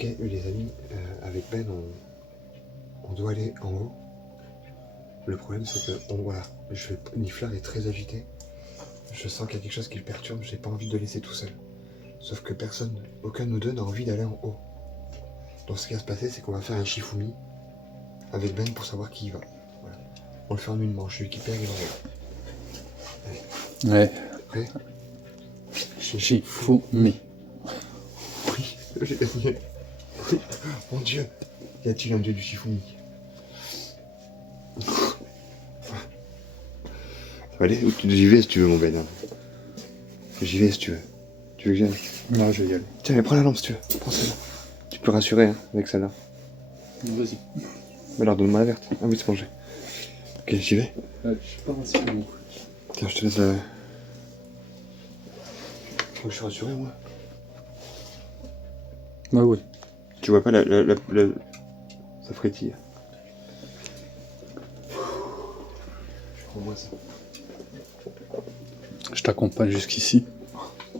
Ok, les amis, avec Ben, on doit aller en haut. Le problème, c'est que voilà, Niflar est très agité. Je sens qu'il y a quelque chose qui le perturbe, j'ai pas envie de le laisser tout seul. Sauf que aucun de nous deux n'a envie d'aller en haut. Donc ce qui va se passer, c'est qu'on va faire un Shifumi avec Ben pour savoir qui y va. Voilà. On le fait en une manche, celui qui perd, il en va. Ouais. Prêt? Shifumi. Oui, j'ai gagné. Oui. Mon Dieu, y a-t-il un dieu du Shifumi? Allez, j'y vais si tu veux, mon Ben. J'y vais si tu veux. Tu veux que j'y aille? Non, je vais y aller. Tiens, mais prends la lampe si tu veux. Prends celle-là. Tu peux rassurer hein, avec celle-là. Vas-y. Mais alors, donne-moi la verte. Ah oui, c'est bon, j'ai. Ok, j'y vais. Je suis pas rassuré non plus. Tiens, je te laisse la... Faut que je suis rassuré, moi. Bah oui. Tu vois pas ça frétille. Prends-moi ça. Je t'accompagne jusqu'ici.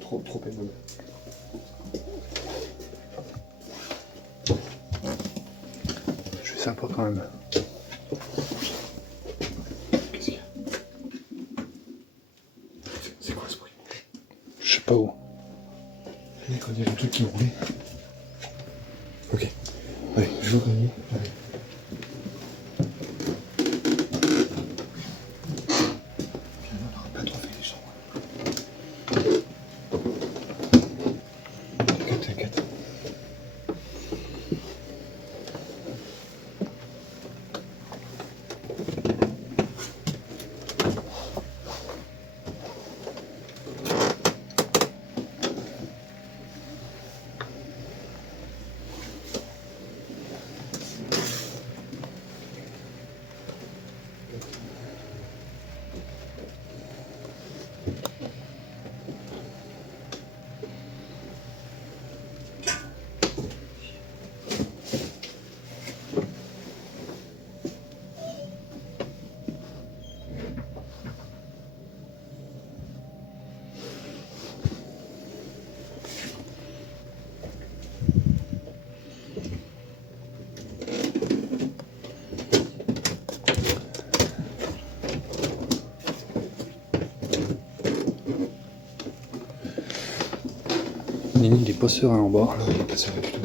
Trop aimable. Je suis sympa quand même. Qu'est-ce qu'il y a? C'est quoi ce bruit? Je sais pas où. Mec, on dirait un truc qui roulait. Ok. Allez, je veux gagner. J'arrive. Finalement, on n'aura pas trop fait les chambres. T'inquiète. Nini, il est pas serein en bas. Non, il est pas serein du tout.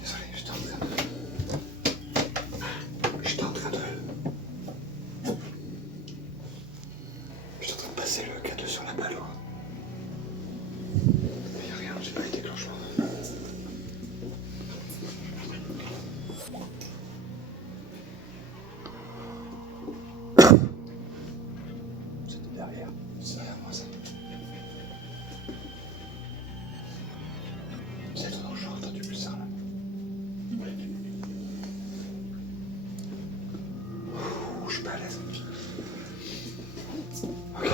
Désolé, j'étais en train de passer le K2 sur la balle. Mais y'a rien, j'ai pas eu de déclenchement. C'était derrière. C'est derrière moi ça. C'est étonnant, j'aurais entendu plus ça là. Ouh, je suis pas à l'aise. Ok.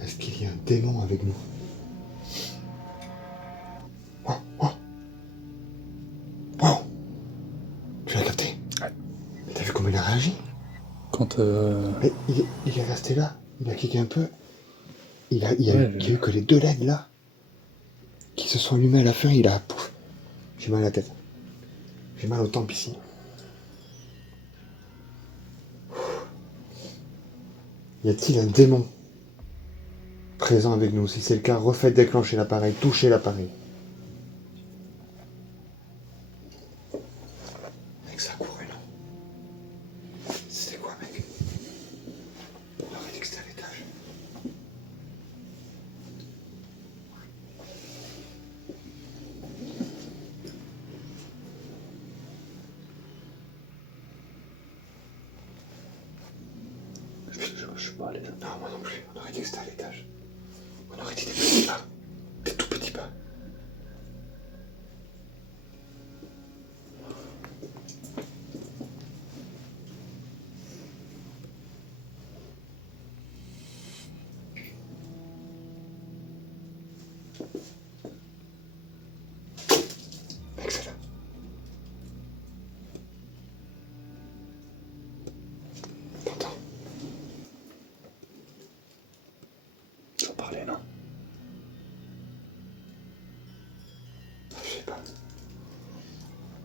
Est-ce qu'il y a un démon avec nous? Oh, oh. Wow. Tu l'as capté? Ouais. T'as vu comment il a réagi? Quand Mais il est resté là, il a kické un peu. Il y a Ouais, eu que les deux legs là. qui se sont allumés à la fin, il a... Pouf, j'ai mal à la tête. J'ai mal aux tempes ici. Y a-t-il un démon présent avec nous? Si c'est le cas, refaites déclencher l'appareil, touchez l'appareil. Mec, ça courait là. C'était quoi, mec? On aurait dit que c'était à l'étage. Je suis pas à l'aise. Non, moi non plus. On aurait dit que c'était à l'étage. On aurait dit des petits pas. Des tout petits pas. Mec, c'est là. T'entends? Tu vas parler, non? Je sais pas.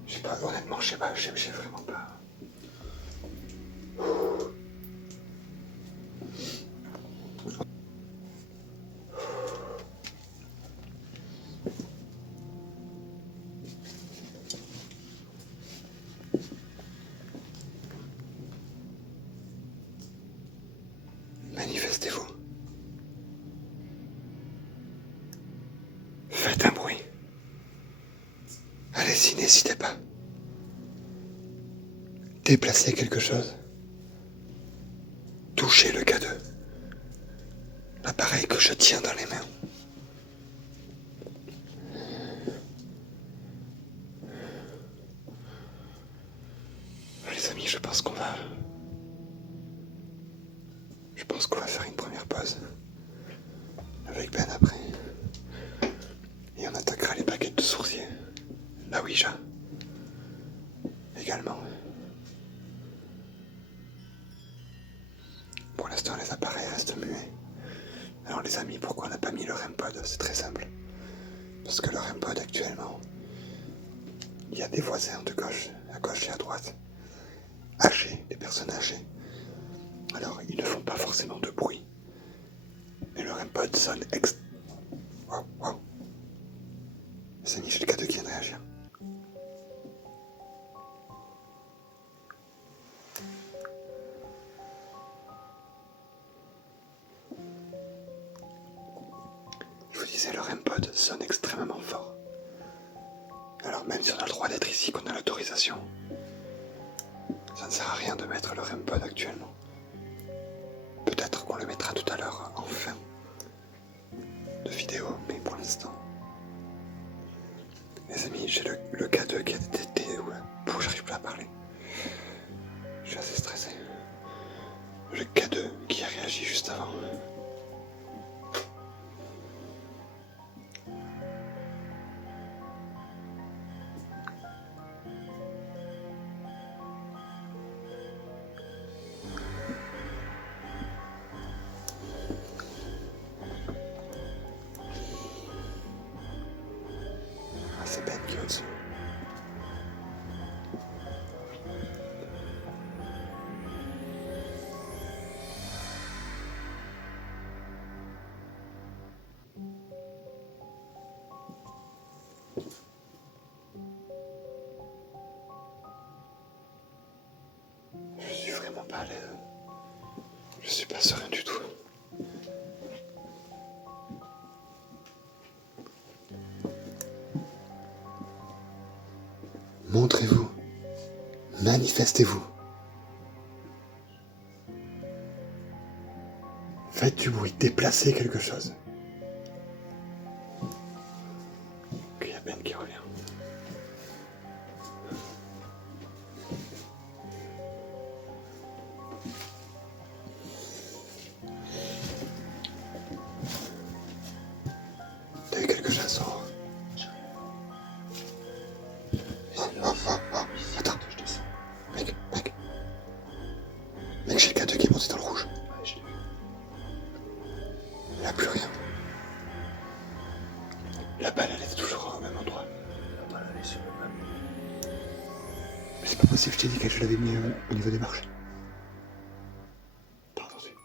Je sais pas, honnêtement, je sais pas. Je sais vraiment pas. Manifestez-vous. Faites un bruit. Allez-y, n'hésitez pas. Déplacez quelque chose. Touchez le K2. L'appareil que je tiens dans les mains. Les amis, je pense qu'on va faire une première pause. Avec Ben après. Et on attaquera les baguettes de sourcier. La Ouija. Également. Pour l'instant, les appareils restent muets. Alors les amis, pourquoi on n'a pas mis le REM-pod? C'est très simple. Parce que le REM-pod actuellement, il y a des voisins de gauche, à gauche et à droite. Âgés, des personnes âgées. Alors, ils ne font pas forcément de bruit. Mais le REM-pod sonne Waouh, waouh. C'est Michel K2 qui vient de réagir. Je vous disais, le REM-pod sonne extrêmement fort. Alors même si on a le droit d'être ici, qu'on a l'autorisation, ça ne sert à rien de mettre le REM-pod actuellement. Peut-être qu'on le mettra tout à l'heure en fin de vidéo, mais pour l'instant... Les amis, j'ai le K2 qui a détecté... Ouh, j'arrive plus à parler. Je suis assez stressé. Le K2 qui a réagi juste avant. Ah, c'est Ben qui est au-dessus. Je suis vraiment pas à l'aise. Je suis pas serein du tout. Montrez-vous. Manifestez-vous. Faites du bruit, déplacez quelque chose. Il y a Ben qui revient. T'as eu quelque chose en haut? Attends, je descends. Mec. Mec, j'ai le K2 qui est monté dans le rouge. Il n'y a plus rien. La balle, elle est si je t'ai dit que je l'avais mis au niveau des marches. T'as entendu?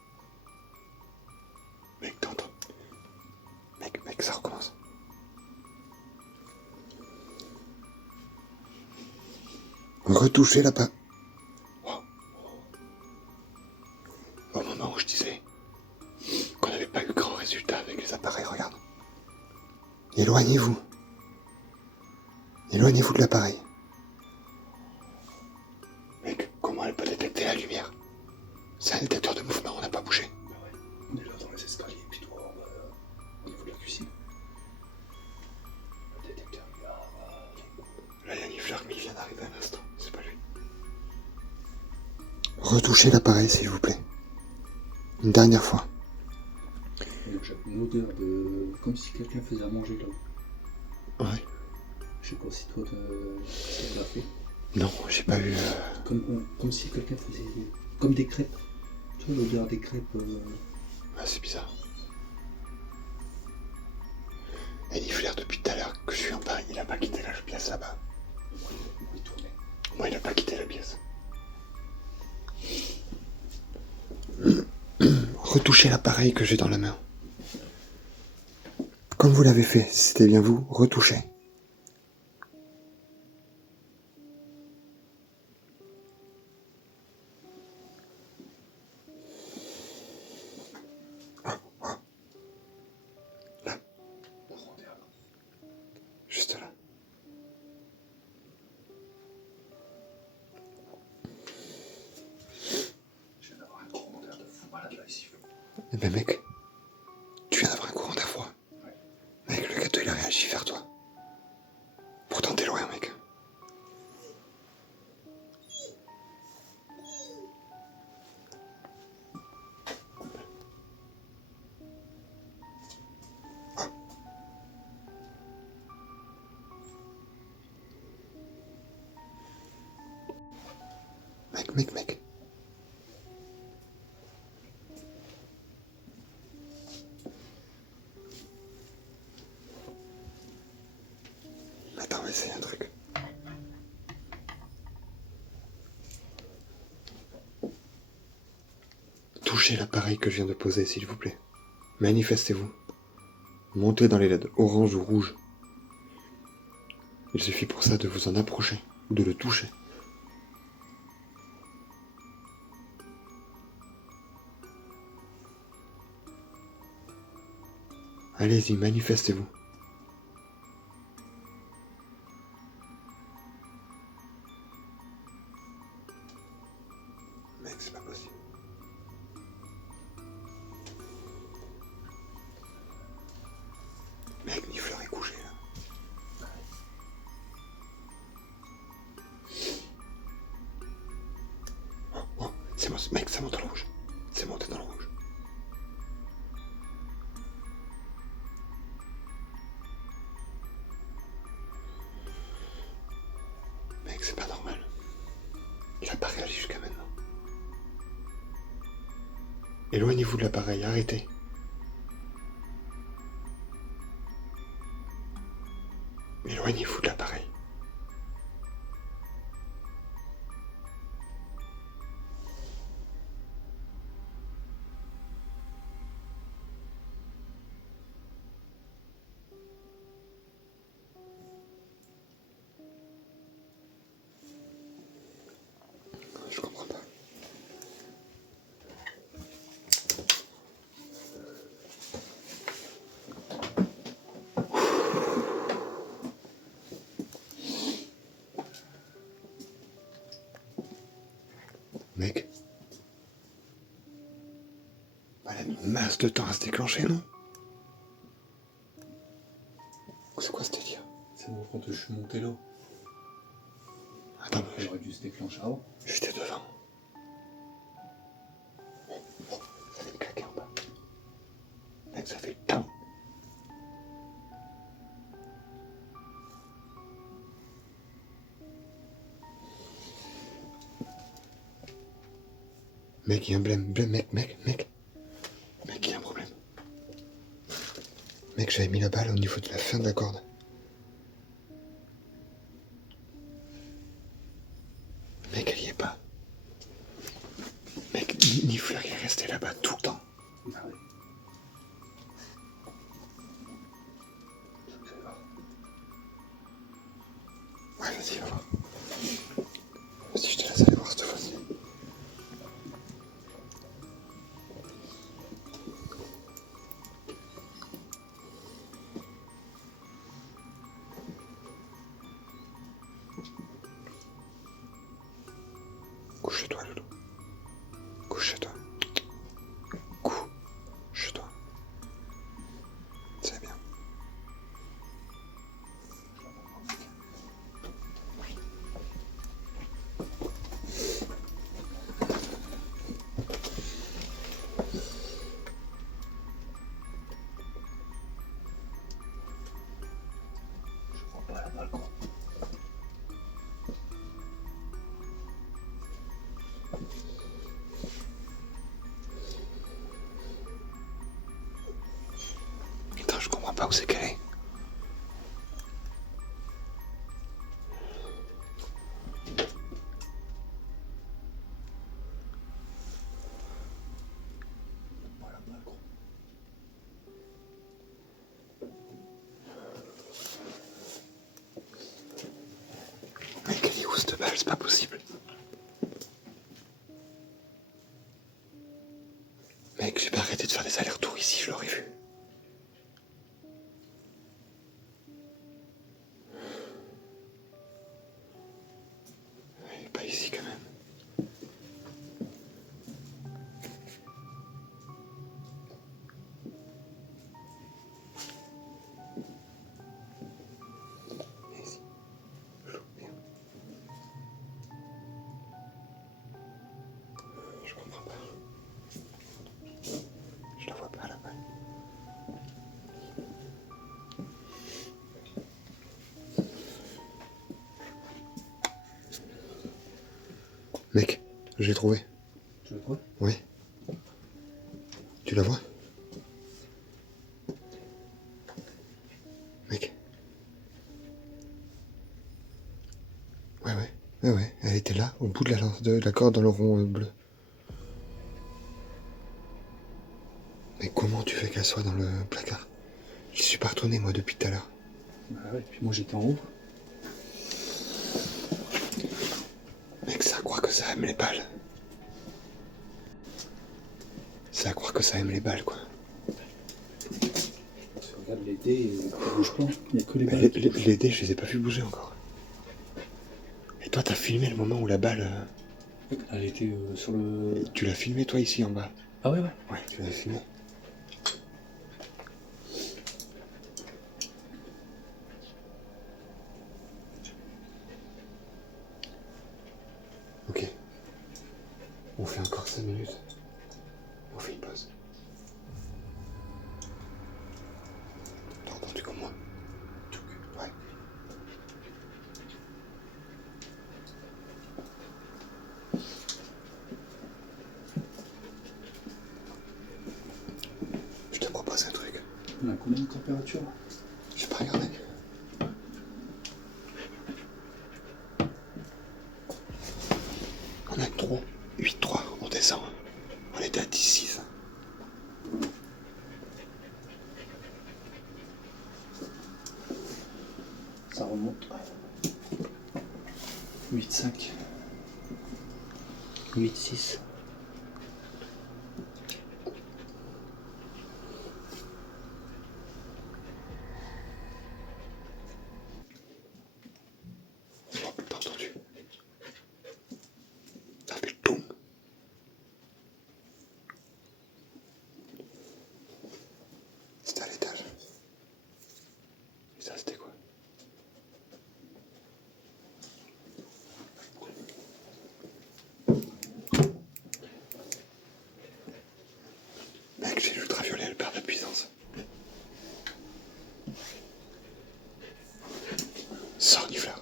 Mec, t'entends? Mec, ça recommence. Retoucher la pas. Wow. Au moment où je disais qu'on n'avait pas eu grand résultat avec les appareils, regarde. Éloignez-vous. Éloignez-vous de l'appareil. Mec, comment elle peut détecter la lumière? C'est un détecteur de mouvement, on n'a pas bougé. Bah ouais, on est là dans les escaliers, puis toi, au niveau de la cuisine. Le détecteur, il a... Là, il y a Nifleur, mais il vient d'arriver à l'instant, c'est pas lui. Retouchez l'appareil, s'il vous plaît. Une dernière fois. Donc j'avais une odeur de... comme si quelqu'un faisait à manger là. Ouais. Je sais pas si toi, ça t'a fait. Non, j'ai pas eu... Comme si quelqu'un faisait... comme des crêpes. Tu vois l'odeur des crêpes... Ah, c'est bizarre. Et Nifleur, depuis tout à l'heure que je suis en bas, il a pas quitté la pièce là-bas. il tournait. Moi, il a pas quitté la pièce. Retouchez l'appareil que j'ai dans la main. Comme vous l'avez fait, si c'était bien vous, retouchez. Là. Juste là. Je viens d'avoir un courant d'air de fou malade là ici. Eh ben mec, tu viens d'avoir un courant d'air froid. Ouais. Mec, le gâteau il a réagi vers toi. Pourtant t'es loin, mec. Mec. Attends, on va essayer un truc. Touchez l'appareil que je viens de poser, s'il vous plaît. Manifestez-vous. Montez dans les LED, orange ou rouge. Il suffit pour ça de vous en approcher, de le toucher. Allez-y, manifestez-vous. Mec, c'est pas possible. Mec, Nifleur est couché là. Oh, c'est bon, mec, ça monte dans le rouge. C'est monté dans le rouge. Mec, c'est pas normal. Il a pas réagi jusqu'à maintenant. Éloignez-vous de l'appareil, arrêtez. Éloignez-vous de l'appareil. Je comprends pas. Mec. Elle a mis une masse de temps à se déclencher, non? C'est quoi ce délire? C'est moi quand je suis monté là. Attends, J'aurais dû se déclencher avant. j'étais devant. Oh, ça fait claquer en bas. Mec, ça fait le temps. Mec, il y a un blême, mec, il y a un problème. Mec, j'avais mis la balle au niveau de la fin de la corde. Couche-toi, Loulou. Couche-toi. Couche-toi. C'est bien. Je vois pas le balcon. Putain, je comprends pas où c'est qu'elle est. Pas le balcon. Mec, elle est où cette balle? C'est pas possible. Mec, j'ai pas arrêté de faire des allers-retours ici, je l'aurais vu. Elle est pas ici quand même. Elle est ici. Loulou, viens. Je comprends pas. Je la vois pas là-bas. Mec, je l'ai trouvé. Tu le trouves? Oui. Tu la vois? Mec. Ouais. Elle était là, au bout de la corde dans le rond bleu. Mais comment tu fais qu'elle soit dans le placard? Je suis pas retourné moi depuis tout à l'heure. Bah ouais, puis moi j'étais en haut. Mec, c'est à croire que ça aime les balles. C'est à croire que ça aime les balles, quoi. Tu regardes les dés, ils bougent pas. Il n'y a que les Mais balles. les dés, je les ai pas vu bouger encore. Et toi, t'as filmé le moment où la balle... Elle était sur le. Tu l'as filmé, toi, ici, en bas? Ah ouais. Ouais, tu l'as filmé. Ok. On fait encore 5 minutes. On fait une pause. T'as entendu comme moi? Ouais. Je te propose un truc. On a combien de température? J'ai pas regardé. On a 3. 8-3, on descend. On était à 10-6. Ça remonte. 8-5. 8-6. Oh, t'as entendu? Ça fait boum. C'était à l'étage. Et ça, c'était quoi? Mec, j'ai l'ultraviolet, elle perd de puissance. Sors, Nifleur.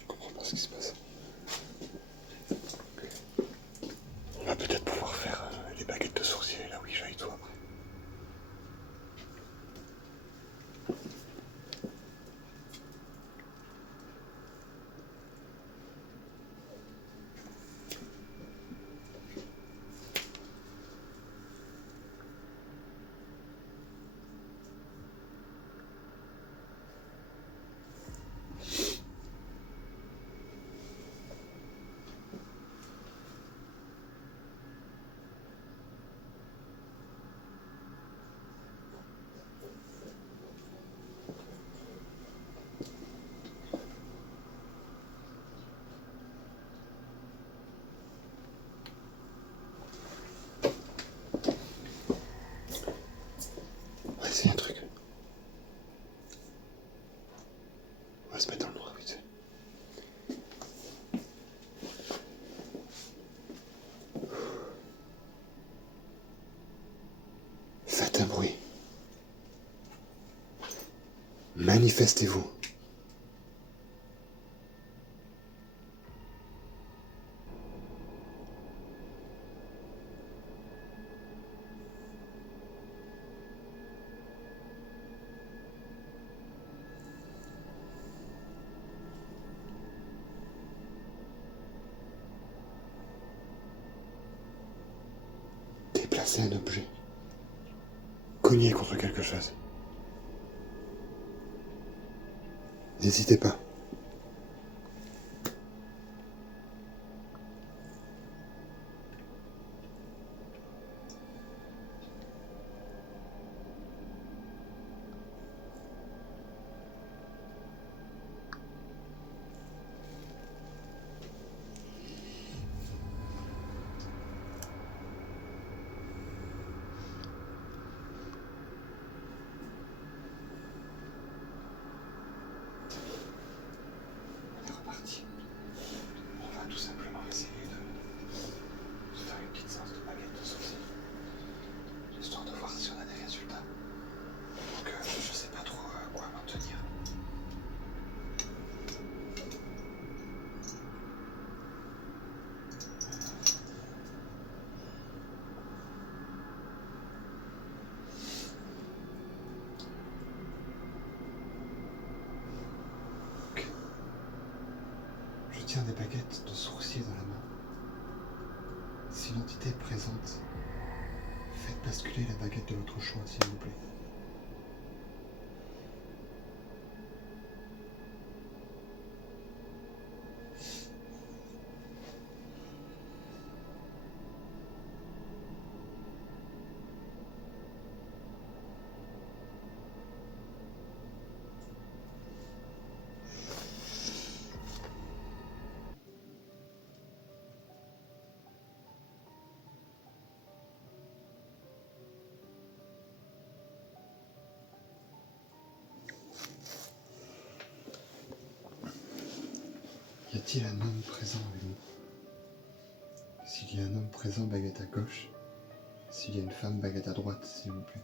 Je comprends pas ce qui se passe. On va peut-être pouvoir faire les baguettes de sourcier là où il jaillit tout après. Manifestez-vous. Déplacez un objet. Cognez contre quelque chose. N'hésitez pas. On est reparti. On va tout simplement essayer de faire une petite séance de baguette de sourcil, histoire de voir si on a des résultats. Donc je sais pas trop quoi m'en tenir. Ok. Je tiens des baguettes de sourcil dans la main. Si l'entité est présente, faites basculer la baguette de votre choix, s'il vous plaît. Y a-t-il un homme présent avec nous? S'il y a un homme présent, baguette à gauche. S'il y a une femme, baguette à droite, s'il vous plaît.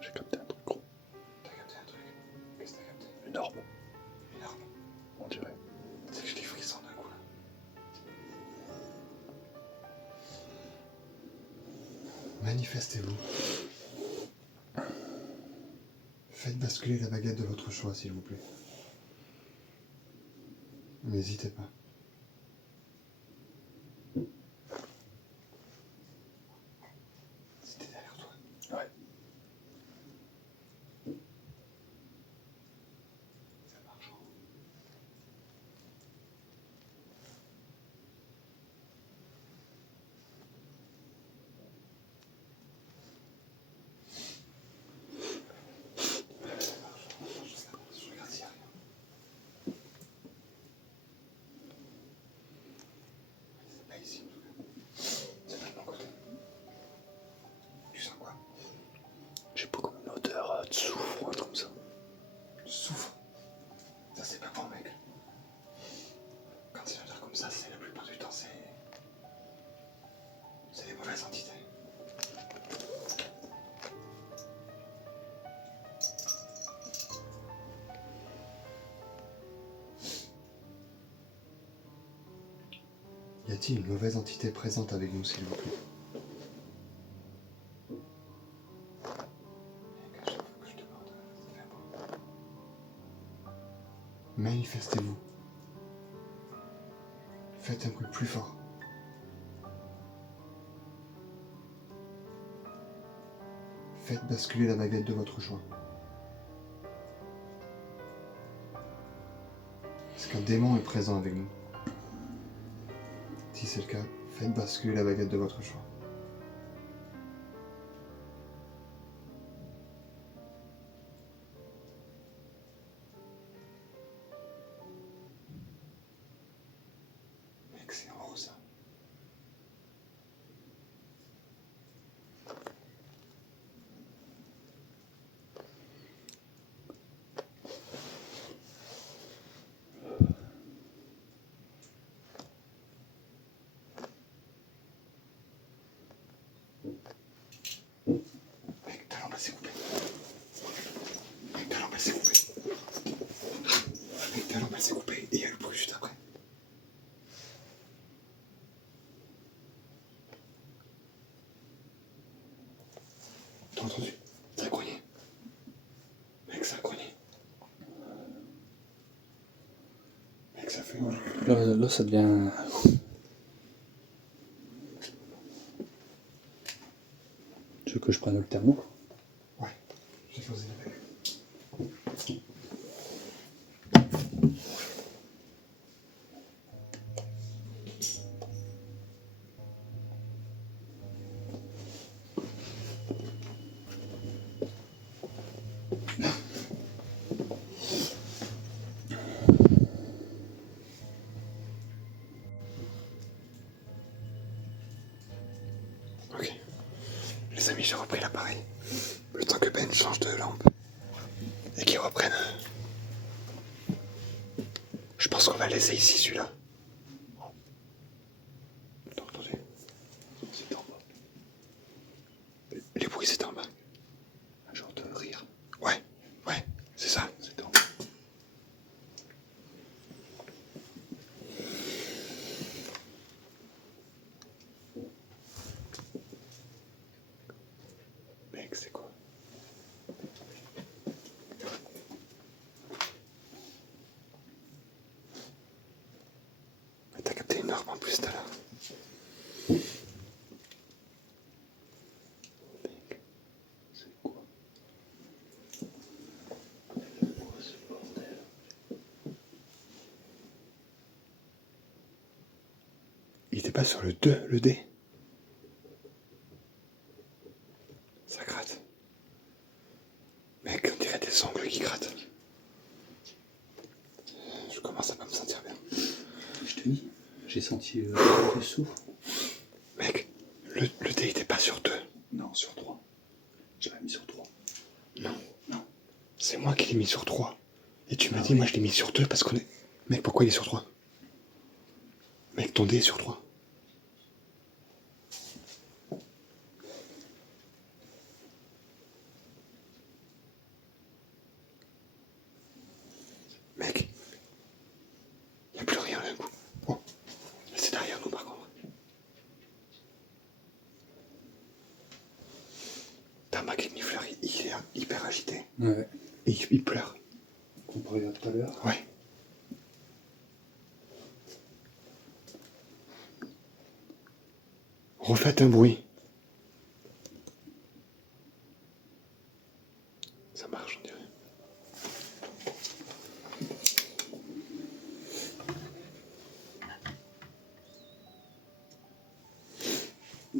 J'ai capté un truc gros. T'as capté un truc? Qu'est-ce que t'as capté? Énorme, Énorme. on dirait. C'est que je les frissons d'un coup là. Manifestez-vous. Faites basculer la baguette de votre choix, s'il vous plaît. N'hésitez pas. C'était derrière toi. Ouais. Ça marche. Je regarde s'il y a rien. C'est pas ici en tout cas. C'est pas de mon côté. Tu sens quoi? J'ai pas comme une odeur de soufre ou un truc comme ça. Souffle. Ça c'est pas bon mec. Quand c'est une odeur comme ça, c'est la plupart du temps c'est des mauvaises entités. Y a-t-il une mauvaise entité présente avec nous, s'il vous plaît? À chaque fois que je demande, ça fait un bruit. Manifestez-vous. Faites un bruit plus fort. Faites basculer la baguette de votre choix. Est-ce qu'un démon est présent avec nous? Si c'est le cas, faites basculer la baguette de votre choix. Mec, c'est en haut ça. Mec, ta lampe elle s'est coupée. Mec, ta lampe elle s'est coupée. Mec, ta lampe elle s'est coupée. Et il y a le bruit juste après. T'as entendu? Ça a grogné. Mec, ça a grogné. Mec, ça fait... Là, ça devient... Tu veux que je prenne le thermo? Ouais, j'ai posé la bague. Ok. Les amis, j'ai repris l'appareil. Le temps que Ben change de lampe. Et qu'il reprenne. Je pense qu'on va laisser ici celui-là. T'as entendu? C'était en bas. Les bruits c'était en bas. Un genre de rire. Ouais, c'est ça. C'était en bas. Mec, c'est quoi? Mais t'as capté une arme en plus tout à l'heure. Mec, c'est quoi? C'est quoi ce bordel? Il était pas sur le 2, le D. Ça gratte. Mec, on dirait des ongles qui grattent. Je commence à pas me sentir bien. Je te dis, j'ai senti le souffle. Mec, le dé était pas sur 2. Non, sur 3. J'avais mis sur 3. Non. Non. C'est moi qui l'ai mis sur 3. Et tu m'as Ah dit, oui. moi je l'ai mis sur 2 parce qu'on est... Mec, pourquoi il est sur 3? Mec, ton dé est sur 3. Mec, y a plus rien d'un coup. Oh, c'est derrière nous par contre. T'as remarqué que Niffler, il est hyper agité. Ouais. Et il pleure. Comparé à tout à l'heure. Ouais. Refaites un bruit. Ça marche, on dirait.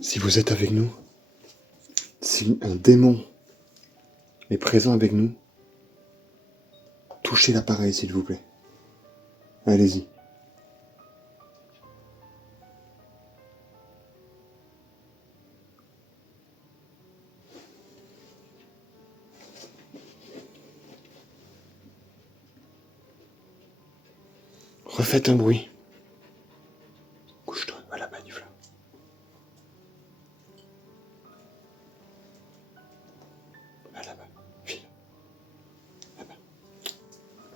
Si vous êtes avec nous, si un démon est présent avec nous, touchez l'appareil s'il vous plaît. Allez-y. Refaites un bruit. Couche-toi à la manif là. À là-bas. File. Là-bas.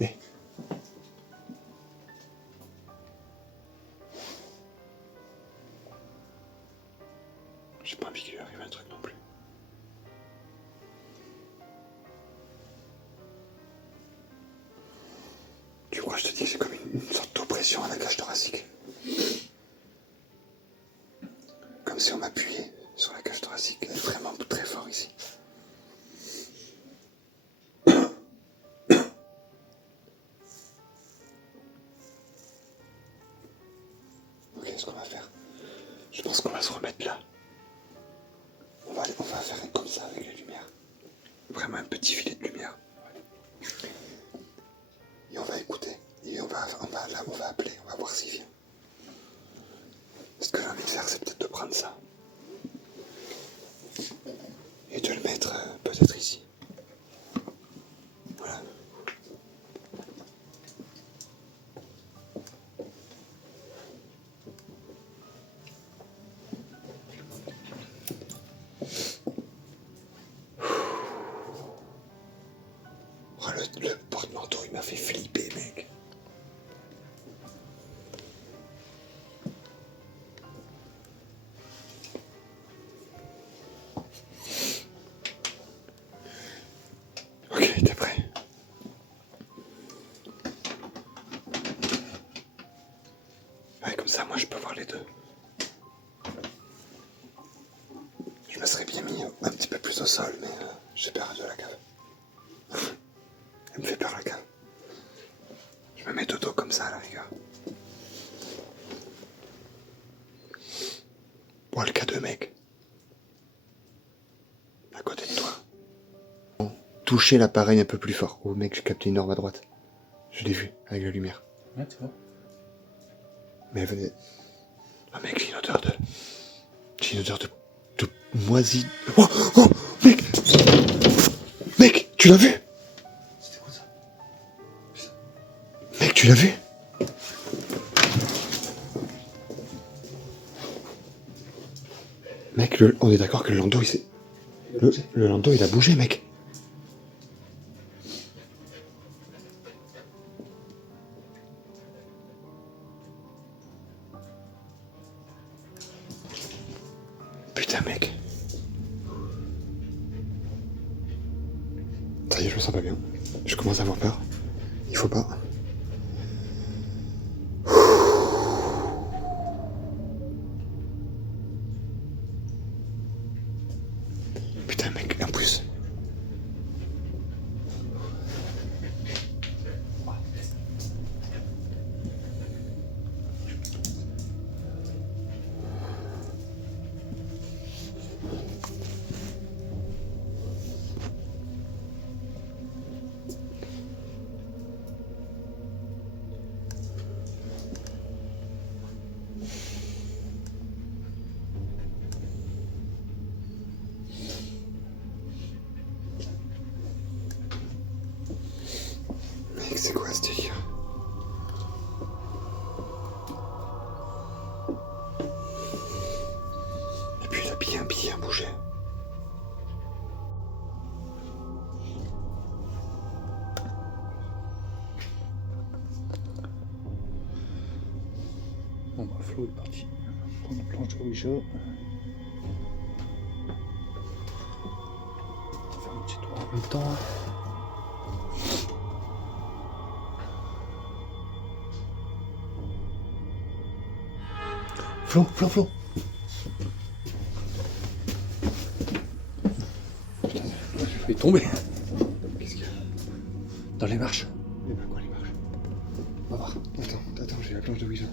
Eh. J'ai pas envie qu'il lui arrive un truc non plus. Tu crois, je te dis que c'est comme une sorte d'oppression à la cage thoracique. Comme si on m'appuyait sur la cage thoracique. Elle est vraiment très fort ici. ce qu'on va faire. Je pense qu'on va se remettre là. On va faire comme ça avec la lumière. Vraiment un petit filet de lumière. Et on va écouter. Et on va appeler, on va voir s'il vient. Ce que j'ai envie de faire, c'est peut-être de prendre ça. Et de le mettre peut-être ici. Voilà. Oh, le porte-manteau, il m'a fait flipper, mec. Ok, t'es prêt? Ouais, comme ça, moi, je peux voir les deux. Je me serais bien mis un petit peu plus au sol, mais j'ai peur de la cave. Elle me fait peur, la cave. Je me mets de dos comme ça, à la rigueur. Bon, le K2, mec. À côté de toi. Toucher l'appareil un peu plus fort. Oh, mec, j'ai capté une orbe à droite. Je l'ai vu, avec la lumière. Ouais, tu vois. Mais elle venait... Oh, mec, j'ai une odeur de... J'ai une odeur de moisi... Oh, oh, mec! Mec, tu l'as vu? C'était quoi ça? Mec, tu l'as vu? Mec, on est d'accord que le landau, il s'est... Le landau, il a bougé, mec. Putain, mec. Ça y est, je me sens pas bien. Je commence à avoir peur. Il faut pas. Putain, mec, en plus. Mec, c'est quoi ce délire? Et puis il a bien bougé. Bon bah Flo est parti prendre une planche de Ouija. On va faire un petit tour en même temps. Flo. Putain, j'ai failli tomber. Qu'est-ce qu'il y a? Dans les marches. Eh ben quoi, les marches? On va voir. Attends, j'ai la planche de Ouija.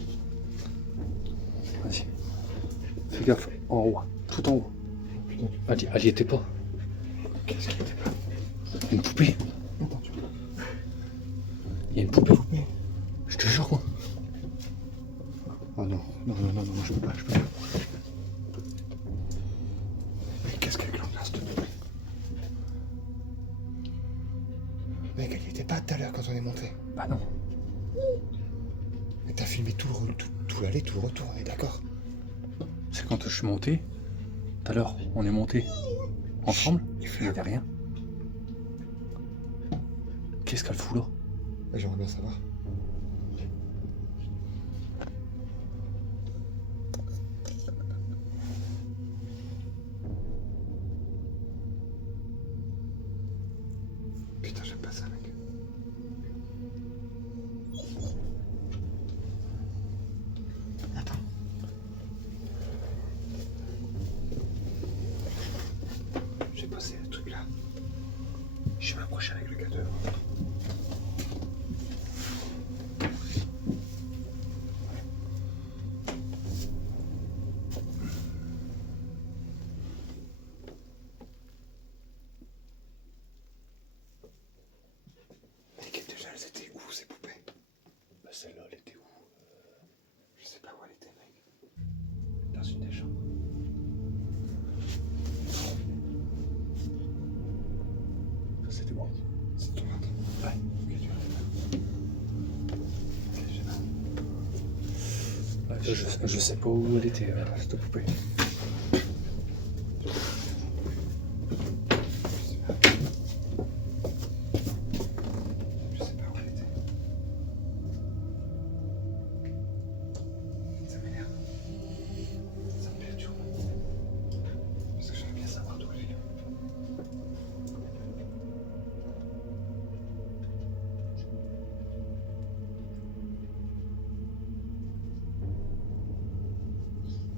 Vas-y. Fais gaffe, en haut. Tout en haut. Putain, Elle y était pas. qu'est-ce qu'il était pas? Une poupée. Attends, tu vois. Il y a une poupée. Mais... Je te jure, quoi. Oh non, je peux pas. Mais qu'est-ce qu'elle glande là, cette poupée? Mec, elle y était pas tout à l'heure quand on est monté. Bah non. Mais t'as filmé tout l'aller, tout le retour, on est d'accord? C'est quand je suis monté. Tout à l'heure, on est monté ensemble. Il n'y avait rien. Qu'est-ce qu'elle fout là? J'aimerais bien savoir. Putain, j'aime pas ça, mec. Attends. J'ai posé le truc là. Je vais m'approcher avec le K2. étaient où ces poupées? Bah, celle-là, elle était où? Je sais pas où elle était, mec. Dans une des chambres. Ça, c'était bon. C'est ton ventre? Ouais. Ok, tu ok, j'ai mal. Je sais pas où elle était, cette poupée. Je sais pas où elle était. Ça m'énerve. Ça me perturbe. Parce que j'aimerais bien savoir d'où elle vient.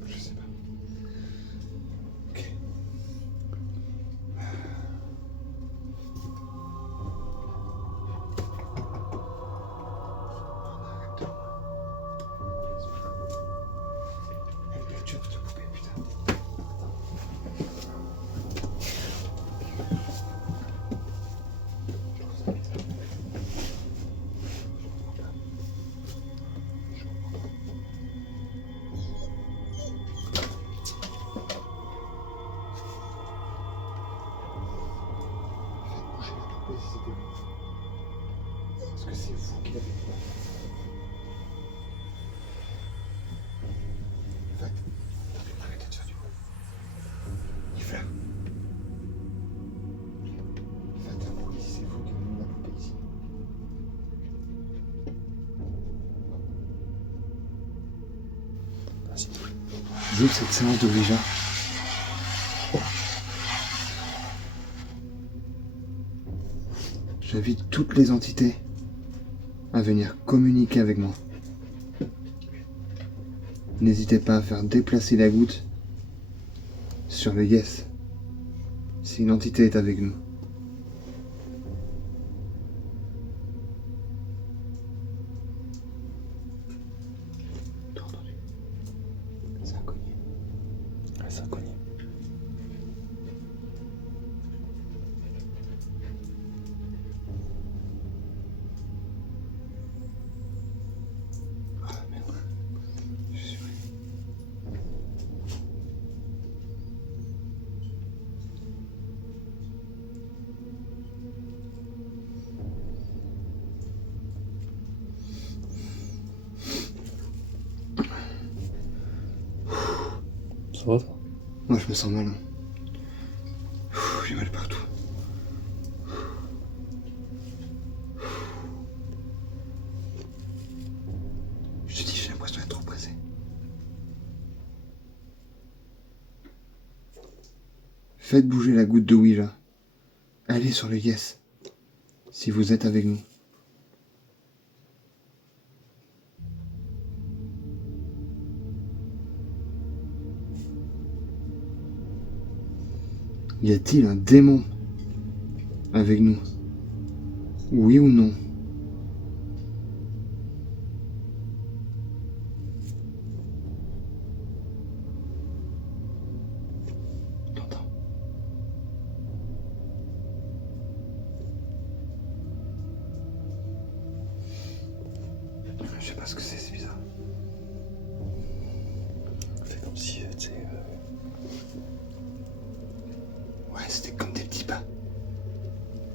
Je sais pas. Ok. Arrête de moi. Elle perturbe cette poupée, putain. Je trouve ça bizarre. Je comprends pas. Je comprends pas. Faites bouger la poupée si c'était vous. Est-ce que c'est vous qui l'avez fait? Faites. Arrêtez de faire du bruit. Nifla. Faites un bruit si c'est vous qui avez mis la poupée ici. Vas-y. J'ouvre cette séance de Ouija. J'invite toutes les entités à venir communiquer avec moi. N'hésitez pas à faire déplacer la goutte sur le yes si une entité est avec nous. T'as entendu? Ça a cogné. Ouais, ça a cogné. Ah merde. Je suis vrai. Ça va, toi? Moi je me sens mal. J'ai mal partout. Je te dis, j'ai l'impression d'être trop pressé. Faites bouger la goutte de Ouija. Allez sur le yes si vous êtes avec nous. Y a-t-il un démon avec nous? Oui ou non? T'entends? Je sais pas ce que c'est bizarre. Fais comme si, tu sais... Ouais, c'était comme des petits pas.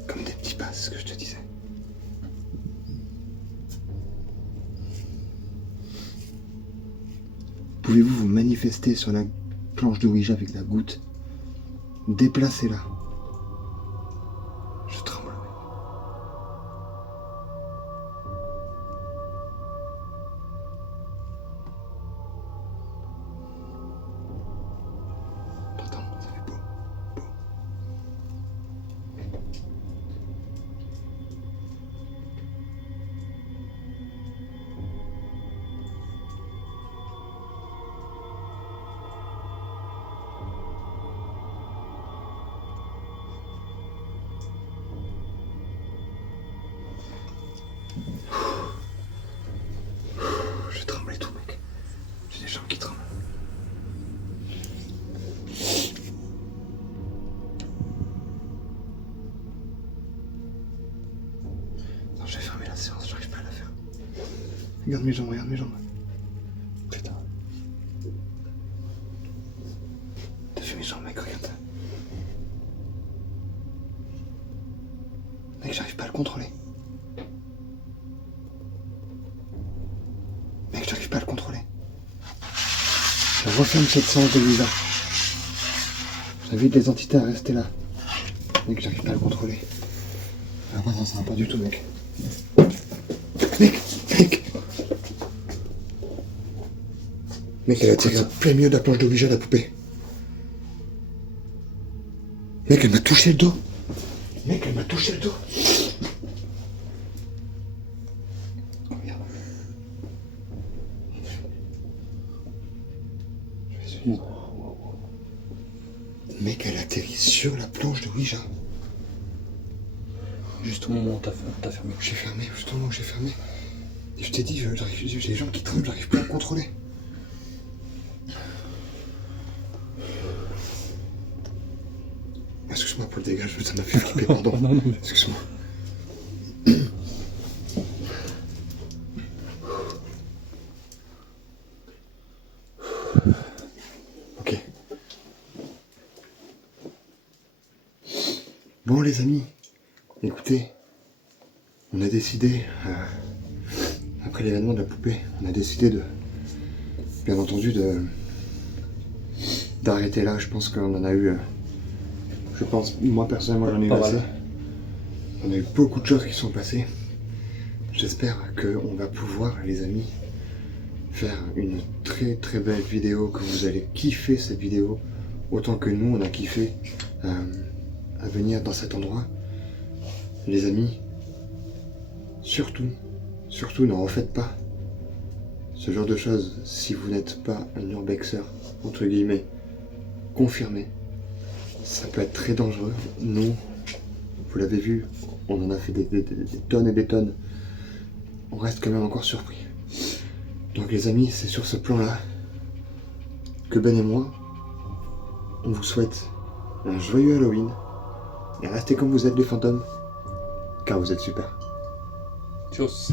Comme des petits pas, c'est ce que je te disais. Pouvez-vous vous manifester sur la planche de Ouija avec la goutte? Déplacez-la. Je tremble. T'entends? Ça fait beau. Beau. Regarde mes jambes, regarde mes jambes. Putain. T'as vu mes jambes, mec, regarde. Mec, j'arrive pas à le contrôler. Mec, j'arrive pas à le contrôler. Je referme cette séance de Louisa. J'invite les entités à rester là. Mec, j'arrive pas à le contrôler. Ah non, ça va pas du tout, mec. Mec. Mec, elle a tiré en plein milieu de la planche de Ouija, la poupée. Mec, elle m'a touché le dos. Mec, elle m'a touché le dos. Regarde. Je vais essayer. Mec, elle atterrit sur la planche de Ouija. Juste au moment où t'as fermé. J'ai fermé, juste au moment où j'ai fermé. Et je t'ai dit, j'ai les jambes qui tremblent, j'arrive pas à le contrôler. Excuse-moi pour le dégage, ça m'a fait flipper, pardon. Non, mais... Excuse-moi. Ok. Bon les amis, écoutez, on a décidé, après l'événement de la poupée, on a décidé de, bien entendu, d'arrêter là. Je pense qu'on en a eu, moi personnellement j'en ai eu Pas assez. mal. On a eu beaucoup de choses qui sont passées. J'espère qu'on va pouvoir, les amis, faire une très très belle vidéo, que vous allez kiffer cette vidéo, autant que nous on a kiffé à venir dans cet endroit. Les amis, surtout ne refaites pas ce genre de choses si vous n'êtes pas un urbexer, entre guillemets, confirmé. Ça peut être très dangereux. Nous, vous l'avez vu, on en a fait des tonnes et des tonnes. On reste quand même encore surpris. Donc les amis, c'est sur ce plan-là que Ben et moi, on vous souhaite un joyeux Halloween. Et restez comme vous êtes les fantômes, car vous êtes super. Tchuss.